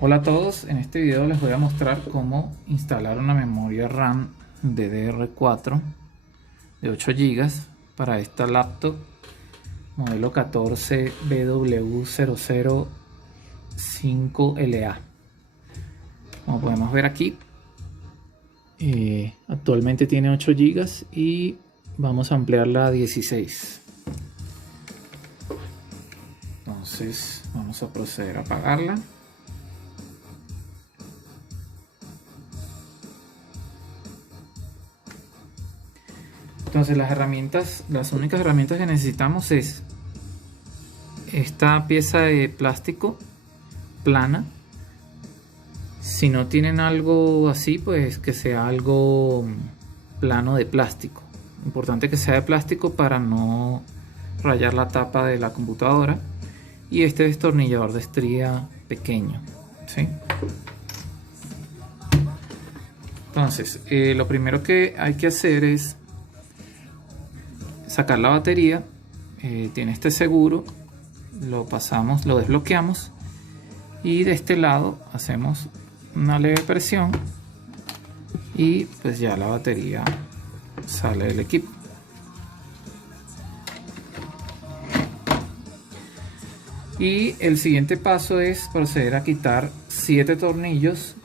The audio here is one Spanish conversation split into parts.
Hola a todos, en este video les voy a mostrar cómo instalar una memoria RAM DDR4 de 8 GB para esta laptop modelo 14BW005LA. Como podemos ver aquí, actualmente tiene 8 GB y vamos a ampliarla a 16. Entonces vamos a proceder a apagarla. Entonces las únicas herramientas que necesitamos es esta pieza de plástico plana. Si no tienen algo así, pues que sea algo plano de plástico. Importante que sea de plástico para no rayar la tapa de la computadora. Y este destornillador de estría pequeño, ¿sí? Entonces, lo primero que hay que hacer es sacar la batería. Tiene este seguro, lo pasamos, lo desbloqueamos y de este lado hacemos una leve presión y pues ya la batería sale del equipo. Y el siguiente paso es proceder a quitar 7 tornillos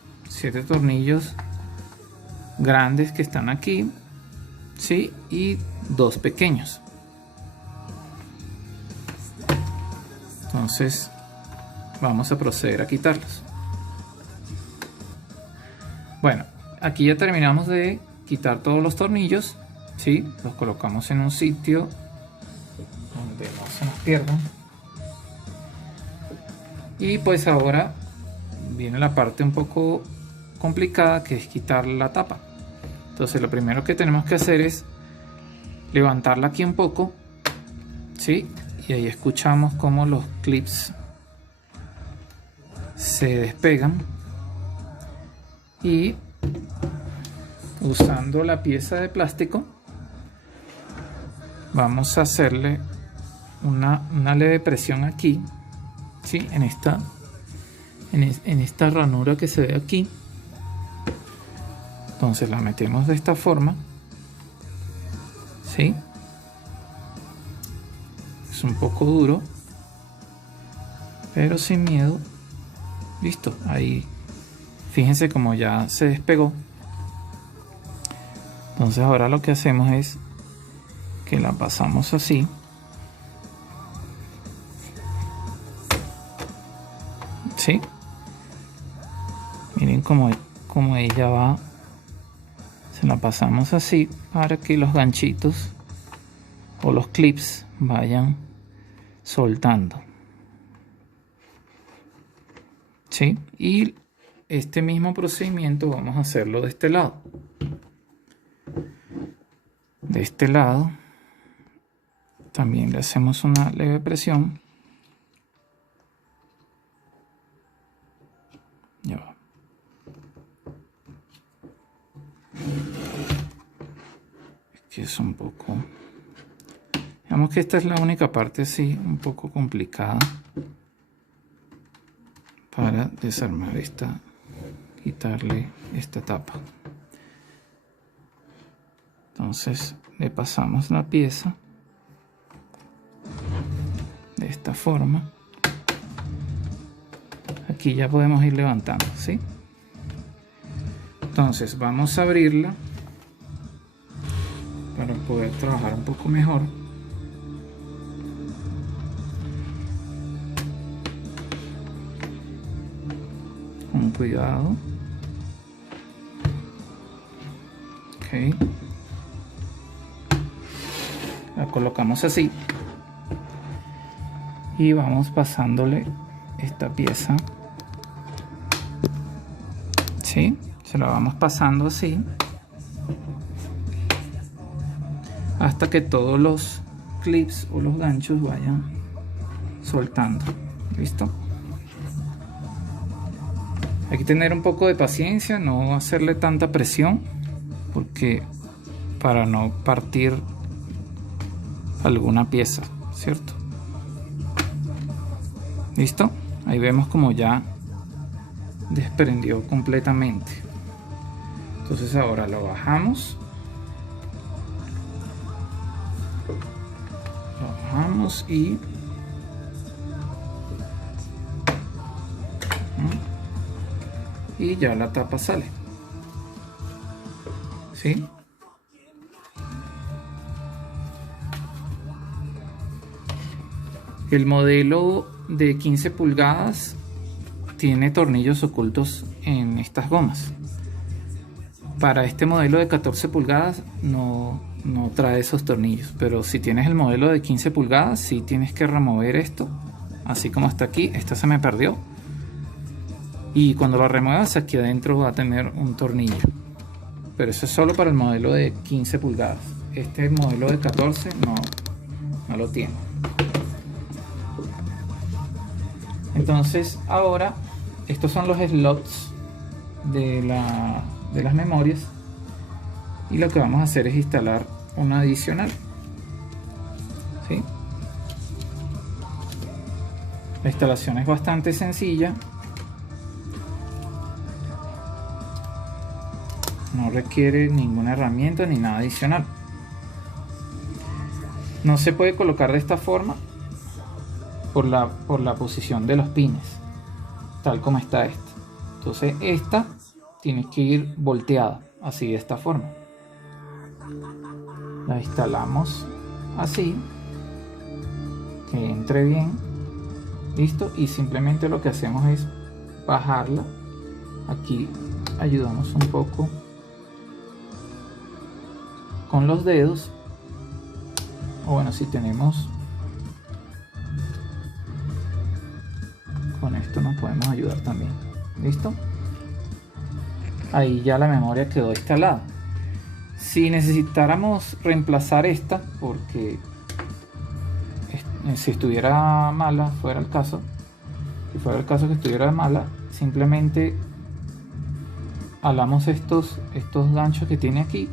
grandes que están aquí, ¿sí? Y 2 pequeños. Entonces vamos a proceder a quitarlos. Bueno, aquí ya terminamos de quitar todos los tornillos, ¿sí? Los colocamos en un sitio donde no se nos pierdan. Y pues ahora viene la parte un poco complicada, que es quitar la tapa. Entonces lo primero que tenemos que hacer es levantarla aquí un poco, ¿sí? Y ahí escuchamos cómo los clips se despegan. Y usando la pieza de plástico vamos a hacerle una leve presión aquí, ¿sí? En esta ranura que se ve aquí. Entonces la metemos de esta forma, ¿sí? Es un poco duro, pero sin miedo. Listo, ahí fíjense cómo ya se despegó. Entonces ahora lo que hacemos es que la pasamos así, ¿sí? Miren cómo ella va. Se la pasamos así para que los ganchitos o los clips vayan soltando, ¿sí? Y este mismo procedimiento vamos a hacerlo de este lado. De este lado también le hacemos una leve presión. Ya va. Que es un poco, digamos que esta es la única parte así un poco complicada para desarmar esta, quitarle esta tapa. Entonces le pasamos la pieza de esta forma. Aquí ya podemos ir levantando, ¿sí? Entonces vamos a abrirla para poder trabajar un poco mejor. Con cuidado. Ok. La colocamos así. Y vamos pasándole esta pieza. ¿Sí? Se la vamos pasando así hasta que todos los clips o los ganchos vayan soltando. ¿Listo? Hay que tener un poco de paciencia, no hacerle tanta presión, porque para no partir alguna pieza, ¿cierto? ¿Listo? Ahí vemos como ya desprendió completamente. Entonces ahora lo bajamos. Lo bajamos y ya la tapa sale. ¿Sí? El modelo de 15 pulgadas tiene tornillos ocultos en estas gomas. Para este modelo de 14 pulgadas no trae esos tornillos, pero si tienes el modelo de 15 pulgadas sí tienes que remover esto, así como está aquí. Esta se me perdió, y cuando lo remuevas aquí adentro va a tener un tornillo, pero eso es solo para el modelo de 15 pulgadas. Este modelo de 14 no lo tiene. Entonces ahora estos son los slots de las memorias, y lo que vamos a hacer es instalar una adicional. ¿Sí? La instalación es bastante sencilla, no requiere ninguna herramienta ni nada adicional. No se puede colocar de esta forma por la posición de los pines, tal como está esta. Entonces esta tiene que ir volteada, así, de esta forma. La instalamos así, que entre bien. Listo, y simplemente lo que hacemos es bajarla. Aquí ayudamos un poco con los dedos, o bueno, si tenemos, con esto nos podemos ayudar también. Listo, ahí ya la memoria quedó instalada. Si necesitáramos reemplazar esta, porque si estuviera mala, si fuera el caso que estuviera mala, simplemente alamos estos ganchos que tiene aquí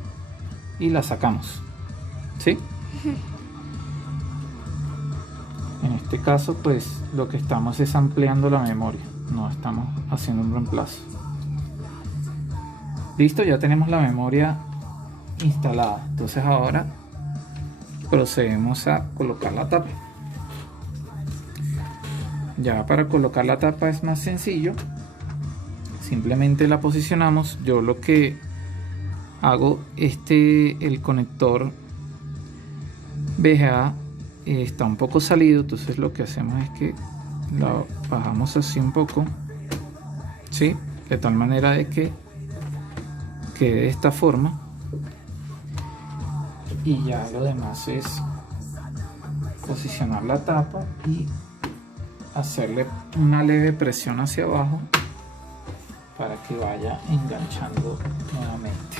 y la sacamos. ¿Sí? En este caso pues lo que estamos es ampliando la memoria, no estamos haciendo un reemplazo. Listo, ya tenemos la memoria instalada. Entonces ahora procedemos a colocar la tapa. Ya para colocar la tapa es más sencillo, simplemente la posicionamos. Yo lo que hago, el conector VGA está un poco salido, entonces lo que hacemos es que lo bajamos así un poco, ¿sí? De tal manera de que quede de esta forma, y ya lo demás es posicionar la tapa y hacerle una leve presión hacia abajo para que vaya enganchando nuevamente.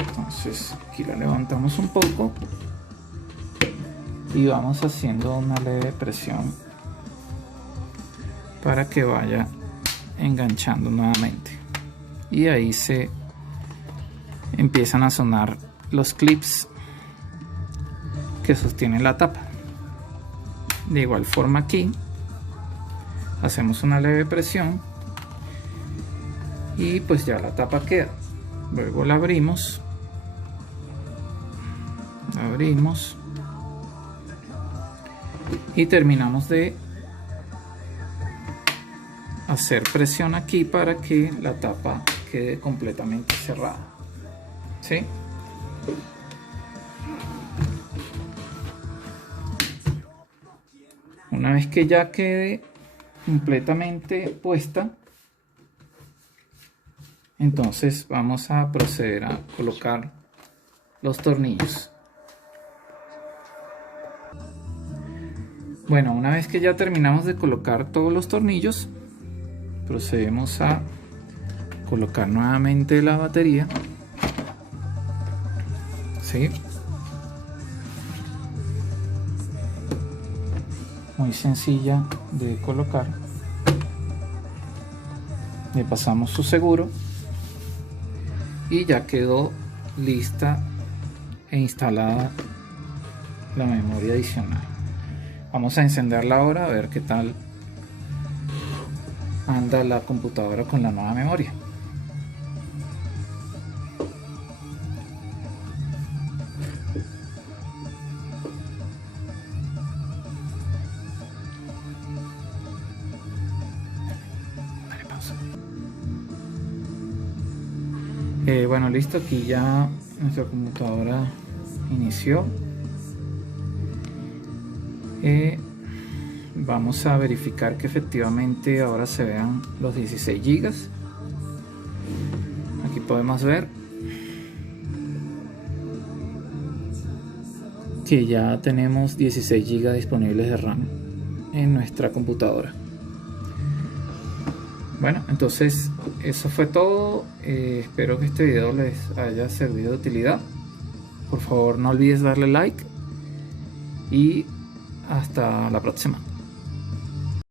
Entonces aquí la levantamos un poco y vamos haciendo una leve presión para que vaya enganchando nuevamente, y ahí se empiezan a sonar los clips que sostienen la tapa. De igual forma aquí hacemos una leve presión y pues ya la tapa queda. Luego la abrimos y terminamos de hacer presión aquí para que la tapa quede completamente cerrada. ¿Sí? Una vez que ya quede completamente puesta, entonces vamos a proceder a colocar los tornillos. Bueno, una vez que ya terminamos de colocar todos los tornillos, procedemos a colocar nuevamente la batería. ¿Sí? Muy sencilla de colocar. Le pasamos su seguro y ya quedó lista e instalada la memoria adicional. Vamos a encenderla ahora a ver qué tal anda la computadora con la nueva memoria. Dale pausa. Bueno, listo, aquí ya nuestra computadora inició. Vamos a verificar que efectivamente ahora se vean los 16 GB. Aquí podemos ver que ya tenemos 16 GB disponibles de RAM en nuestra computadora. Bueno, entonces eso fue todo. Espero que este video les haya servido de utilidad. Por favor, no olvides darle like y hasta la próxima.